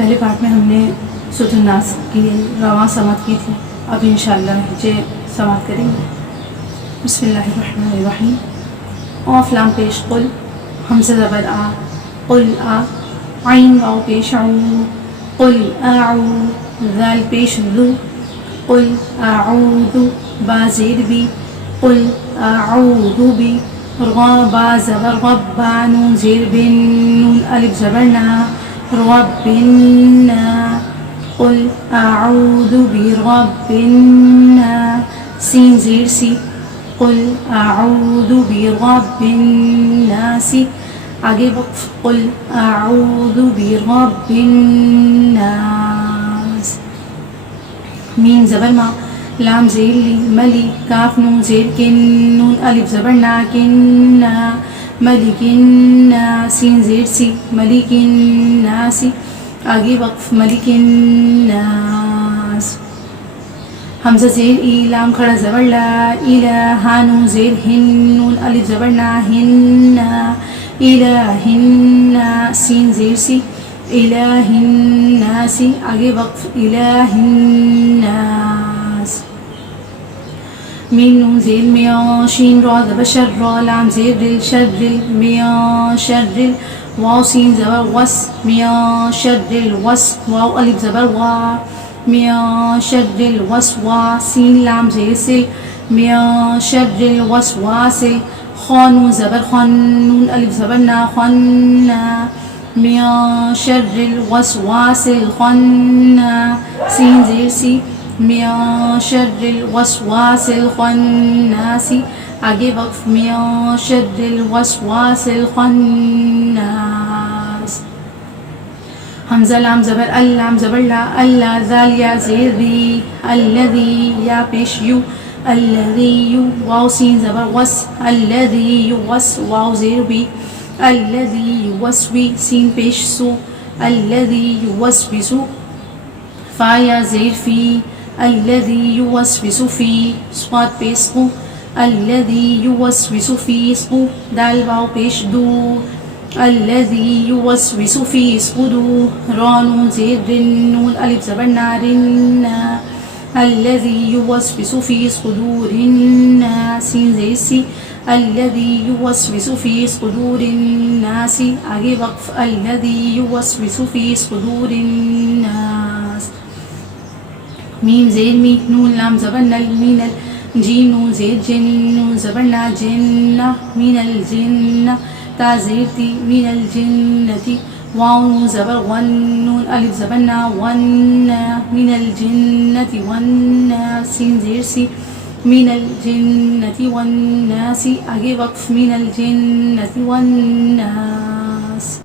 پہلے پارٹ میں ہم نے سورۃ الناس کی رواں سماعت کی تھی، اب انشاءاللہ ہجے سماعت کریں گے۔ بسم اللہ الرحمن الرحیم۔ قاف لام پیش قل، حمزہ زبر آ، قل آ، عین واو پیش عو، قل اعو، ذال پیش ذو، قل اعوذ، با زیر بی، قل اعوذ بی، غا با زبر غب، با نون زیر بن، نون الف زبر نا، رب الناس، قل اعوذ برب الناس، سین زیر سی، قل اعوذ برب الناس، آگے وقف، قل اعوذ برب الناس، میم زبر ما، لام زیر لی، ملی، کاف نون زیر کن، نون الف زبر نا، کننا، ملک الناس، سین زیر سی، ملک الناس، آگے وقف، ملک الناس، حمزہ زیر ای، لام کھڑا زبر لا، الہ، نون زیر ہن، نون الف زبر نا، ہننا، الہ الناس، سین زیر سی، الہ الناس، آگے وقف، الہ الناس، میم نون زیر میاں، شین را زبر شر را، لام زیر رل، شر رل، میاں شر رل، واو سین زبر وس، میاں شر رل وس، واو الف زبر وا، میاں شر رل وس وا، سین لام زیر سل، میاں شر رل وس واسل، خا نون زبر خن، نون الف زبر نا، خننا، میاں شر رل وس واسل، خننا، سین زیر سی، میاں شر الوسواس الخناس، آگے وقف، میاں شر الوسواس الخناس، حمزہ لام زبر ال، لام زبر لا، اللہ، ذال یا زیر دی، الذی، یا پیش یو، الذی یو، واو سین زبر وس، الذی یوس، واو زیر بی، الذی یوسوی، سین پیش سو، الذی یوسوسو، فا یا زیر فی، الذی یوسوس فی، صاد پیش قو، الذی یوسوس فی صو، دال واو پیش دو، الذی یوسوس فی صدو، را نون زیر رن، نون الف زبر نا، رنا، الذی یوسوس فی صدور الناس، سین زیر سی، الذی یوسوس فی صدور الناس، آگے وقف، الذی یوسوس فی صدور الناس، میم زیر می، نون لام زبر نل، مینل، جیم نون زیر جن، نون زبر نا، جنہ، مین الجنہ، تا زیر تی، مین الجنتی، واو نون زبر ون، نون الف زبر نا، ونہ، مین الجنتی ونہ، سین زیر سی، مین الجنتی والناس، آگے وقف، مین الجنتی والناس۔